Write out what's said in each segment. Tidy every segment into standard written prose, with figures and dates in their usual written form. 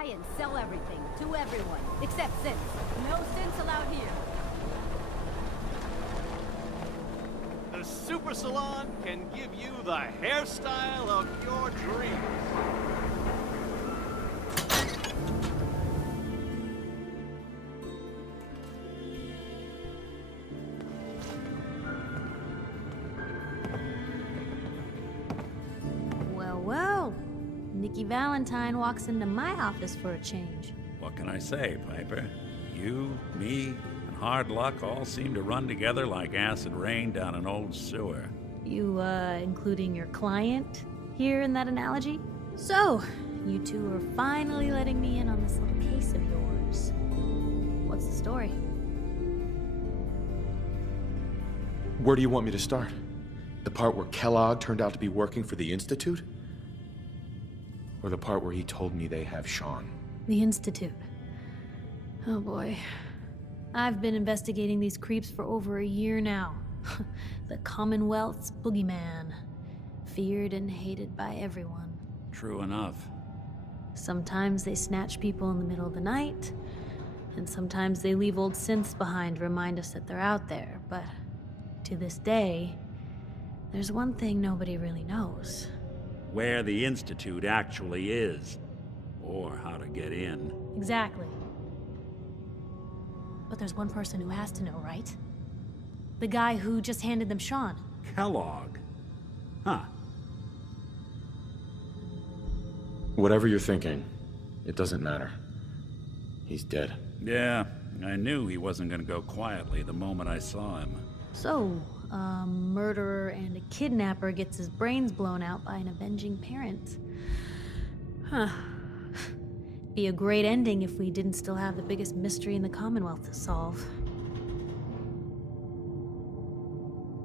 buy and sell everything to everyone, except synths. No synths allowed here. The Super Salon can give you the hairstyle of your dreams. Well, Nikki Valentine walks into my office for a change. What can I say, Piper? You, me, and hard luck all seem to run together like acid rain down an old sewer. You, including your client here in that analogy? So, you two are finally letting me in on this little case of yours. What's the story? Where do you want me to start? The part where Kellogg turned out to be working for the Institute? Or the part where he told me they have Sean? The Institute. Oh boy. I've been investigating these creeps for over a year now. The Commonwealth's boogeyman. Feared and hated by everyone. True enough. Sometimes they snatch people in the middle of the night, and sometimes they leave old synths behind to remind us that they're out there, but to this day, there's one thing nobody really knows. Where the Institute actually is. Or how to get in. Exactly. But there's one person who has to know, right? The guy who just handed them Sean. Kellogg. Huh. Whatever you're thinking, it doesn't matter. He's dead. Yeah, I knew he wasn't gonna go quietly the moment I saw him. So, a murderer and a kidnapper gets his brains blown out by an avenging parent. Huh. Be a great ending if we didn't still have the biggest mystery in the Commonwealth to solve.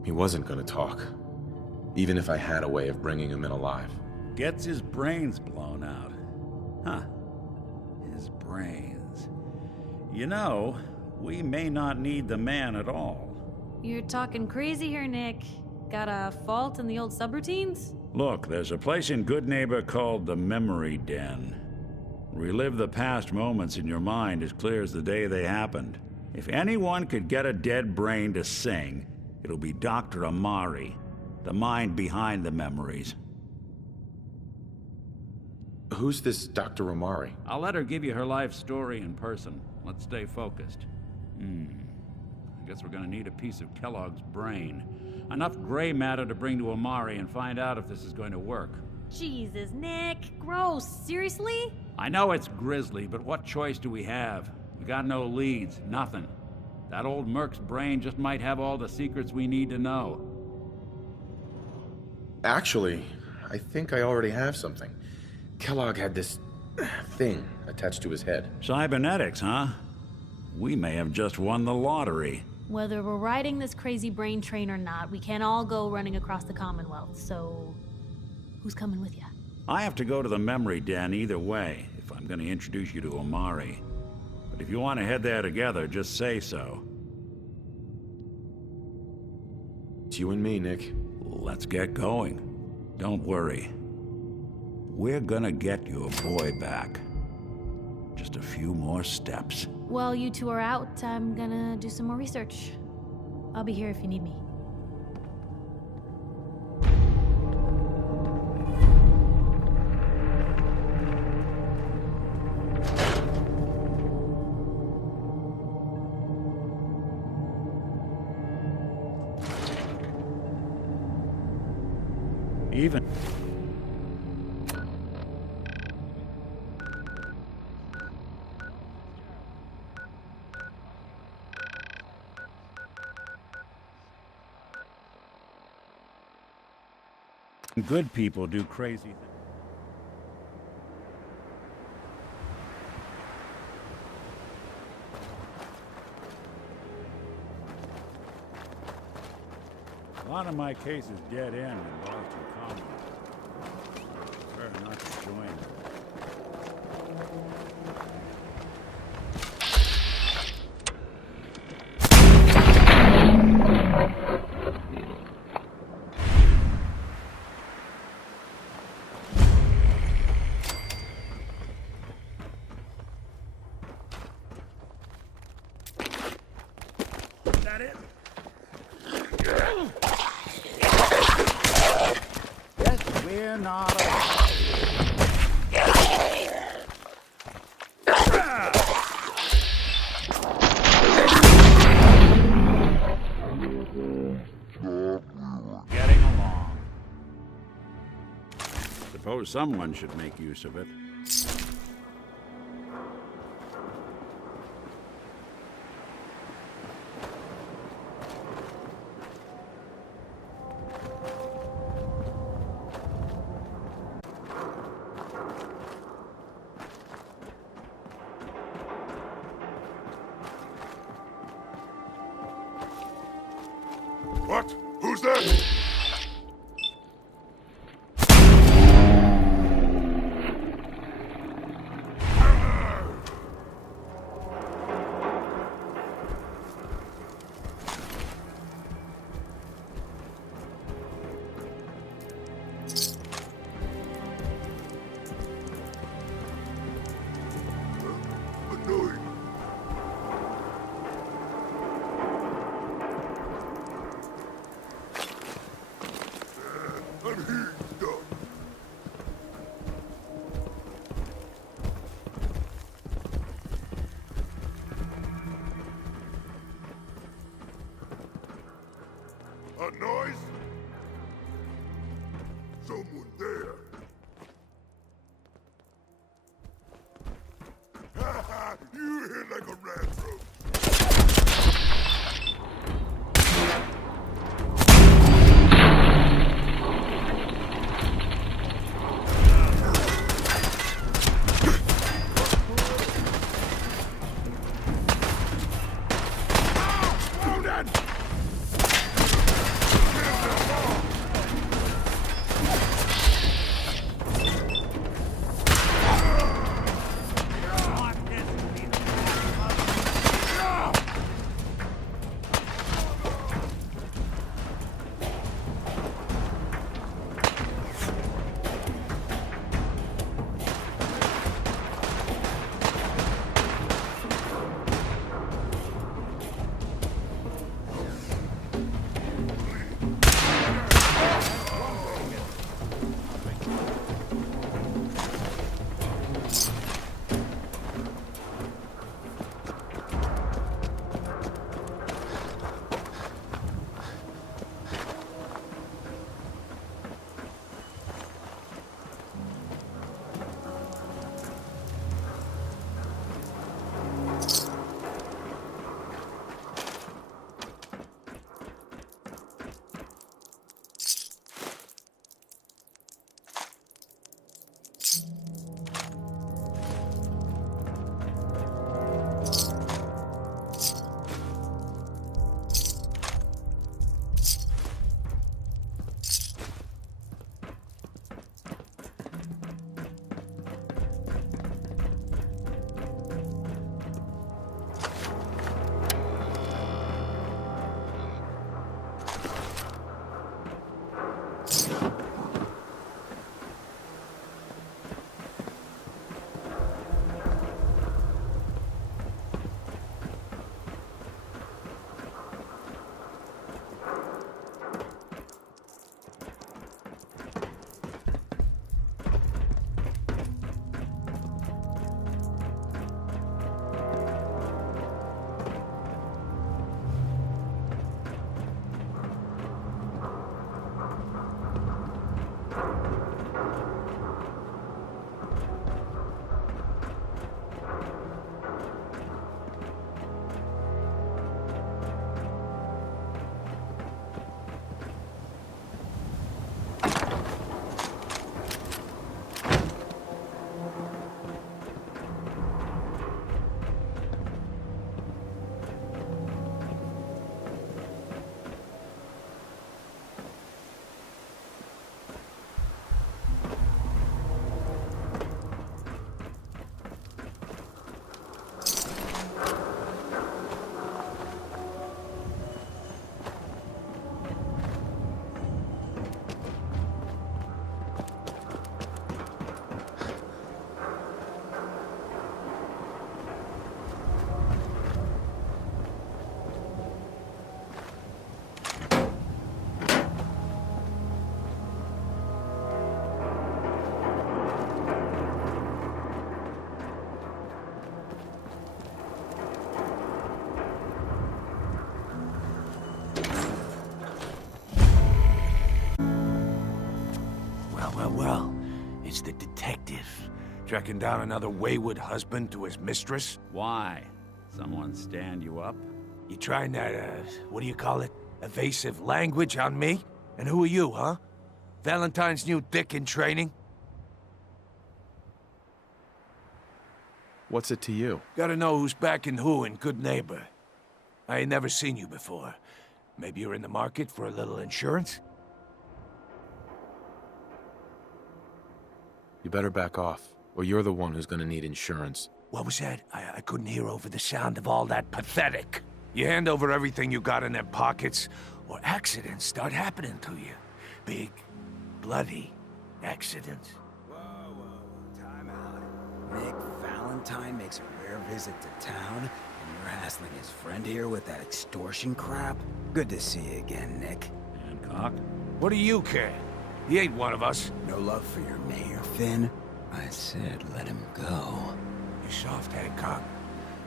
He wasn't gonna talk. Even if I had a way of bringing him in alive. Gets his brains blown out. Huh. His brains. You know, we may not need the man at all. You're talking crazy here, Nick. Got a fault in the old subroutines? Look, there's a place in Goodneighbor called the Memory Den. Relive the past moments in your mind as clear as the day they happened. If anyone could get a dead brain to sing, it'll be Dr. Amari, the mind behind the memories. Who's this Dr. Amari? I'll let her give you her life story in person. Let's stay focused. I guess we're gonna need a piece of Kellogg's brain. Enough gray matter to bring to Amari and find out if this is going to work. Jesus, Nick. Gross. Seriously? I know it's grisly, but what choice do we have? We got no leads, nothing. That old Merc's brain just might have all the secrets we need to know. Actually, I think I already have something. Kellogg had this thing attached to his head. Cybernetics, huh? We may have just won the lottery. Whether we're riding this crazy brain train or not, we can't all go running across the Commonwealth, so... who's coming with you? I have to go to the Memory Den either way, if I'm going to introduce you to Amari. But if you want to head there together, just say so. It's you and me, Nick. Let's get going. Don't worry. We're gonna get your boy back. Just a few more steps. While you two are out, I'm gonna do some more research. I'll be here if you need me. Even... good people do crazy things. A lot of my cases dead end in Boston Common. Prefer not to join. that it? Yes, we're not alone. Getting along. Suppose someone should make use of it. What? Who's that? Annoying. I'm heated up. A noise? Someone there. Ha ha! You hit like a rat throat. Wounded! He's the detective, tracking down another wayward husband to his mistress. Why? Someone stand you up? You trying that, what do you call it? Evasive language on me? And who are you, huh? Valentine's new dick in training? What's it to you? Gotta know who's backing who in Goodneighbor. I ain't never seen you before. Maybe you're in the market for a little insurance? You better back off, or you're the one who's gonna need insurance. What was that? I couldn't hear over the sound of all that pathetic. You hand over everything you got in them pockets, or accidents start happening to you. Big, bloody accidents. Whoa, time out. Nick Valentine makes a rare visit to town, and you're hassling his friend here with that extortion crap? Good to see you again, Nick. Hancock? What do you care? He ain't one of us. No love for your mayor, Finn? I said let him go. You soft, Hancock.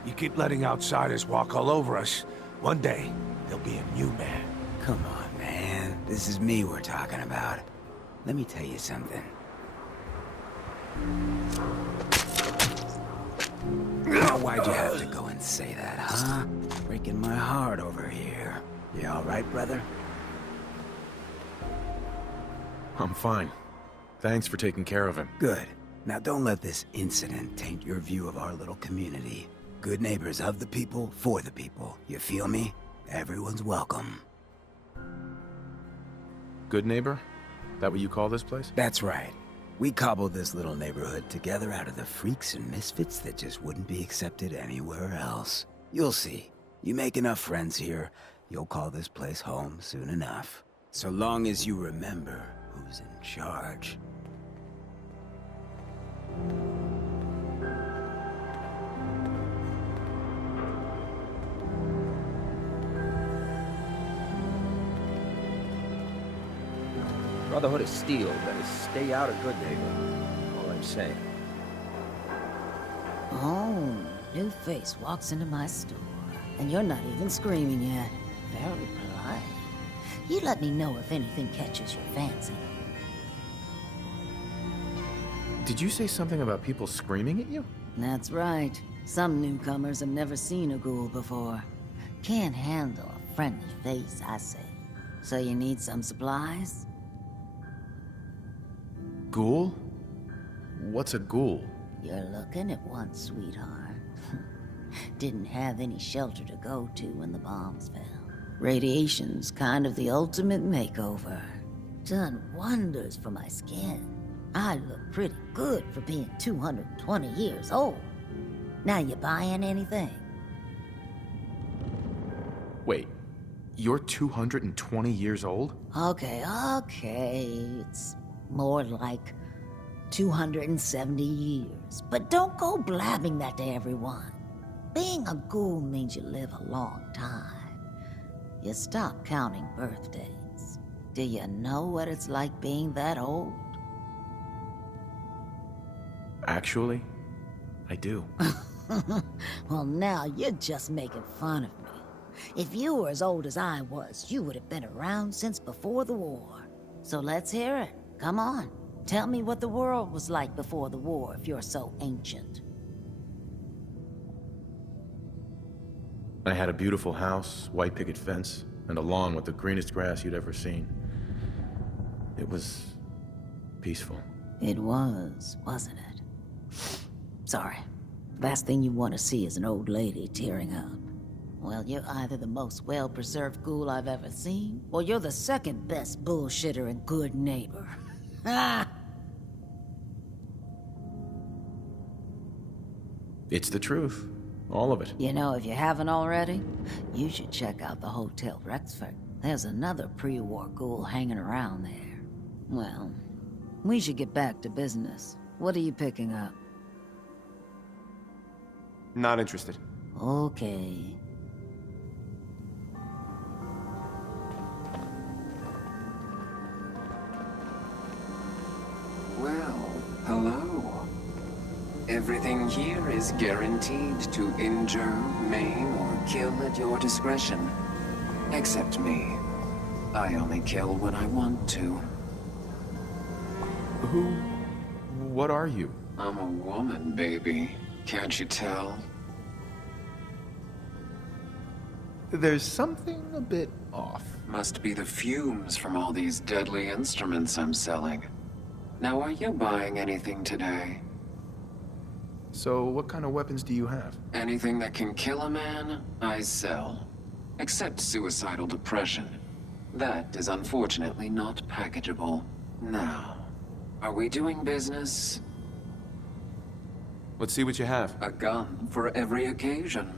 You keep letting outsiders walk all over us. One day, there'll be a new man. Come on, man. This is me we're talking about. Let me tell you something. Now, why'd you have to go and say that, huh? Breaking my heart over here. You all right, brother? I'm fine. Thanks for taking care of him. Good. Now don't let this incident taint your view of our little community. Good neighbors of the people, for the people. You feel me? Everyone's welcome. Goodneighbor? That what you call this place? That's right. We cobbled this little neighborhood together out of the freaks and misfits that just wouldn't be accepted anywhere else. You'll see. You make enough friends here, you'll call this place home soon enough. So long as you remember who's in charge. Brotherhood of Steel better stay out of Goodneighbor. All I'm saying. Oh, new face walks into my store, and you're not even screaming yet. Very polite. You let me know if anything catches your fancy. Did you say something about people screaming at you? That's right. Some newcomers have never seen a ghoul before. Can't handle a friendly face, I say. So you need some supplies? Ghoul? What's a ghoul? You're looking at one, sweetheart. Didn't have any shelter to go to when the bombs fell. Radiation's kind of the ultimate makeover. Done wonders for my skin. I look pretty good for being 220 years old. Now you buying anything? Wait, you're 220 years old? Okay. It's more like 270 years. But don't go blabbing that to everyone. Being a ghoul means you live a long time. You stop counting birthdays. Do you know what it's like being that old? Actually, I do. Well, now you're just making fun of me. If you were as old as I was, you would have been around since before the war. So let's hear it. Come on. Tell me what the world was like before the war if you're so ancient. I had a beautiful house, white picket fence, and a lawn with the greenest grass you'd ever seen. It was peaceful. It was, wasn't it? Sorry. Last thing you want to see is an old lady tearing up. Well, you're either the most well-preserved ghoul I've ever seen, or you're the second best bullshitter in Goodneighbor. Ah! It's the truth. All of it. You know, if you haven't already, you should check out the Hotel Rexford. There's another pre-war ghoul hanging around there. Well, we should get back to business. What are you picking up? Not interested. Okay. Well, hello. Everything here is guaranteed to injure, maim, or kill at your discretion. Except me. I only kill when I want to. What are you? I'm a woman, baby. Can't you tell? There's something a bit off. Must be the fumes from all these deadly instruments I'm selling. Now, are you buying anything today? So, what kind of weapons do you have? Anything that can kill a man, I sell. Except suicidal depression. That is unfortunately not packageable. Now, are we doing business? Let's see what you have. A gun for every occasion.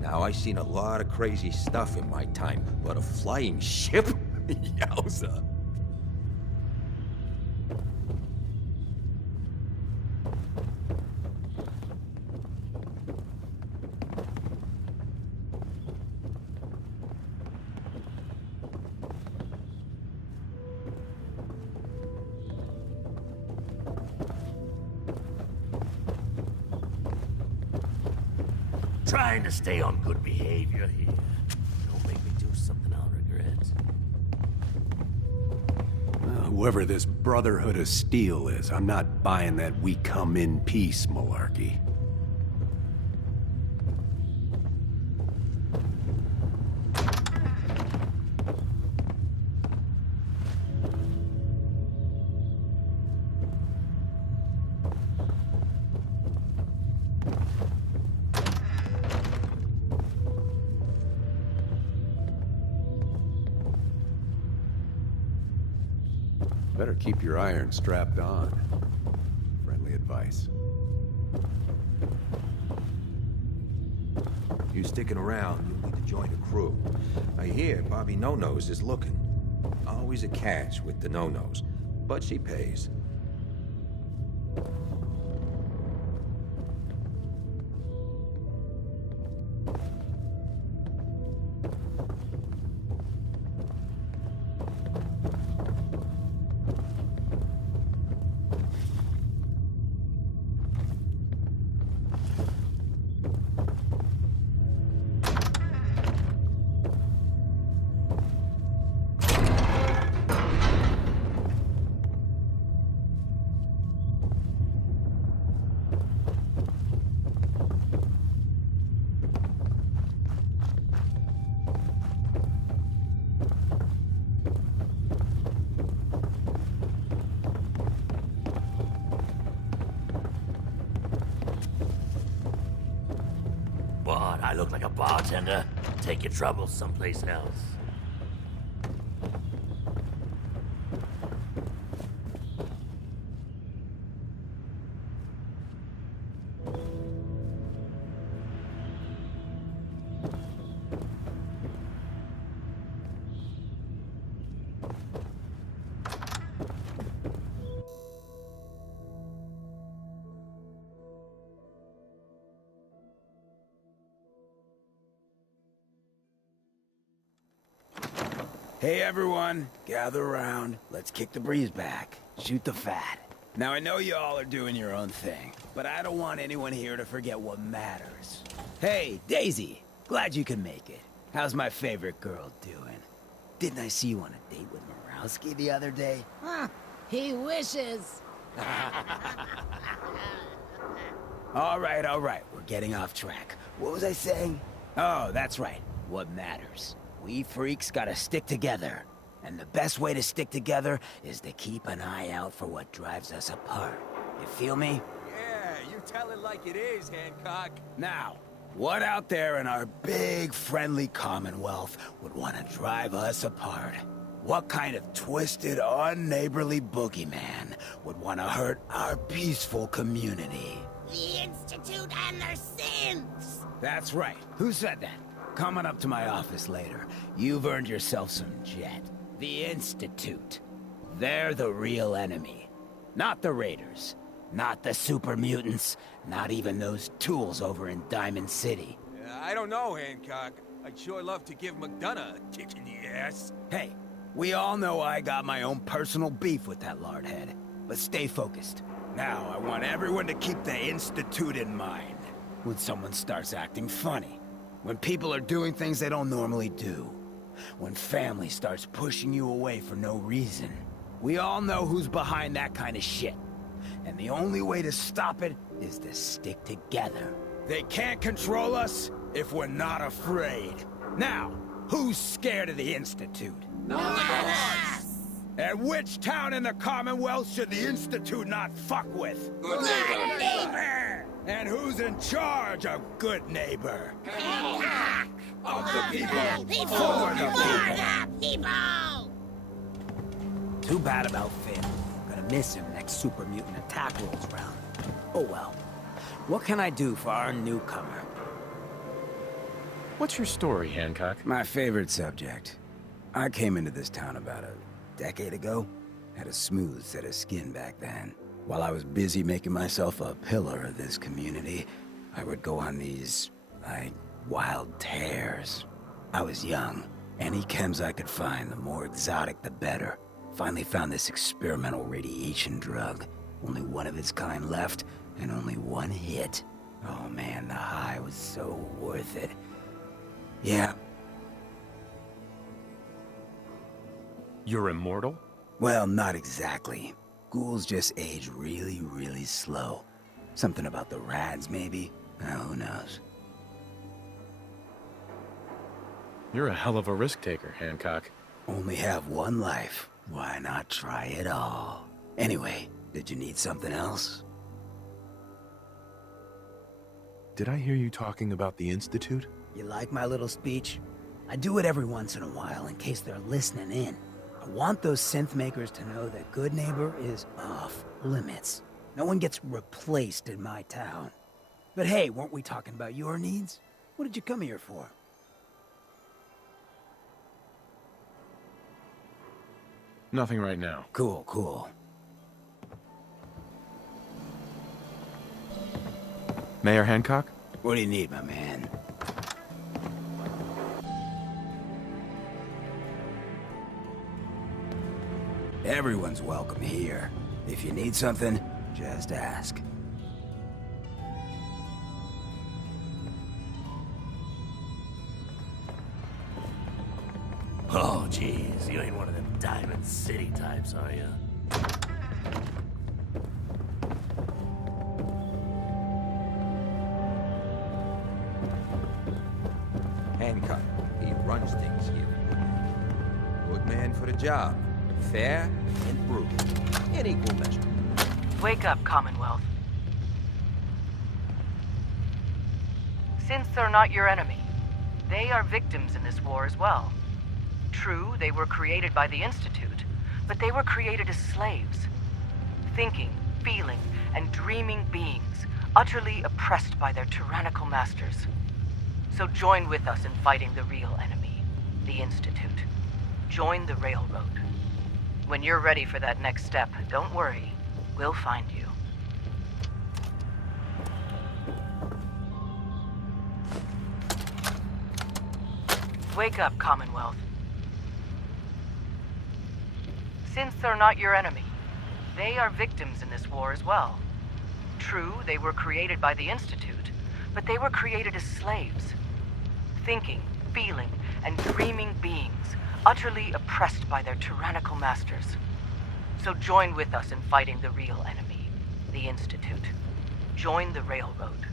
Now, I've seen a lot of crazy stuff in my time, but a flying ship? Yowza. Trying to stay on good behavior here. Don't make me do something I'll regret. Whoever this Brotherhood of Steel is, I'm not buying that we come in peace malarkey. Better keep your iron strapped on. Friendly advice. You sticking around, you'll need to join the crew. I hear Bobby No-Nose is looking. Always a catch with the No-Nose, but she pays. What, I look like a bartender? Take your troubles someplace else. Hey everyone, gather around. Let's kick the breeze back. Shoot the fat. Now I know you all are doing your own thing, but I don't want anyone here to forget what matters. Hey, Daisy, glad you could make it. How's my favorite girl doing? Didn't I see you on a date with Morowski the other day? Huh, he wishes. All right, we're getting off track. What was I saying? Oh, that's right. what matters. We freaks gotta stick together. And the best way to stick together is to keep an eye out for what drives us apart. You feel me? Yeah, you tell it like it is, Hancock. Now, what out there in our big, friendly Commonwealth would want to drive us apart? What kind of twisted, unneighborly boogeyman would want to hurt our peaceful community? The Institute and their sins! That's right. Who said that? Coming up to my office later, you've earned yourself some jet. The Institute. They're the real enemy. Not the Raiders. Not the super mutants. Not even those tools over in Diamond City. I don't know, Hancock. I'd sure love to give McDonough a kick in the ass. Hey, we all know I got my own personal beef with that lardhead. But stay focused. Now, I want everyone to keep the Institute in mind. When someone starts acting funny. When people are doing things they don't normally do. When family starts pushing you away for no reason. We all know who's behind that kind of shit. And the only way to stop it is to stick together. They can't control us if we're not afraid. Now, who's scared of the Institute? Not us! And which town in the Commonwealth should the Institute not fuck with? Goodneighbor! And who's in charge of Goodneighbor? Hancock! Of the people, People! for the For people. the people! Too bad about Finn. Gonna miss him next super mutant attack rolls round. Oh well. What can I do for our newcomer? What's your story, Hancock? My favorite subject. I came into this town about a decade ago. Had a smooth set of skin back then. While I was busy making myself a pillar of this community, I would go on these, wild tears. I was young. Any chems I could find, the more exotic the better. Finally found this experimental radiation drug. Only one of its kind left, and only one hit. Oh man, the high was so worth it. Yeah. You're immortal? Well, not exactly. Ghouls just age really, really slow. Something about the rads, maybe? Who knows? You're a hell of a risk taker, Hancock. Only have one life. Why not try it all? Anyway, did you need something else? Did I hear you talking about the Institute? You like my little speech? I do it every once in a while in case they're listening in. I want those synth makers to know that Goodneighbor is off limits. No one gets replaced in my town. But hey, weren't we talking about your needs? What did you come here for? Nothing right now. Cool, cool. Mayor Hancock? What do you need, my man? Everyone's welcome here. If you need something, just ask. Oh, jeez, you ain't one of them Diamond City types, are you? Hancock, he runs things here. Good man for the job. Fair and brutal. In equal measure. Wake up, Commonwealth. Synths are not your enemy. They are victims in this war as well. True, they were created by the Institute, but they were created as slaves. Thinking, feeling, and dreaming beings, utterly oppressed by their tyrannical masters. So join with us in fighting the real enemy, the Institute. Join the Railroad. When you're ready for that next step, don't worry. We'll find you. Wake up, Commonwealth. Synths are not your enemy. They are victims in this war as well. True, they were created by the Institute, but they were created as slaves. Thinking, feeling, and dreaming beings, utterly oppressed by their tyrannical masters. So join with us in fighting the real enemy, the Institute. Join the Railroad.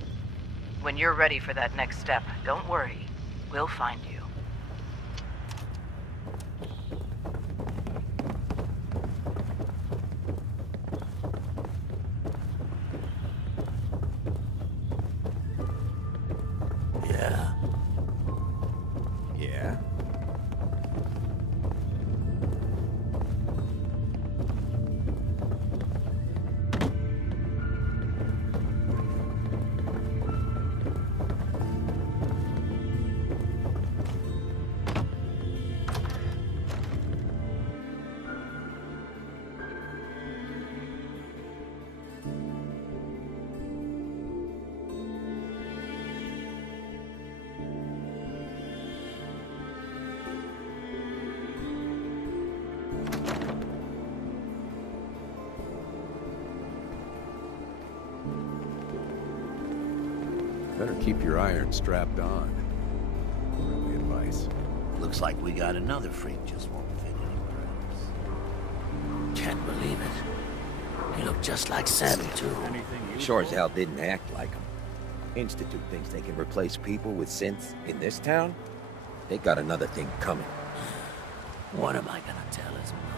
When you're ready for that next step, don't worry. We'll find you. Better keep your iron strapped on. Early advice. Looks like we got another freak just won't fit anywhere else. Can't believe it. He looked just like Sammy, too. Sure as hell didn't act like him. Institute thinks they can replace people with synths in this town? They got another thing coming. What am I gonna tell his mom?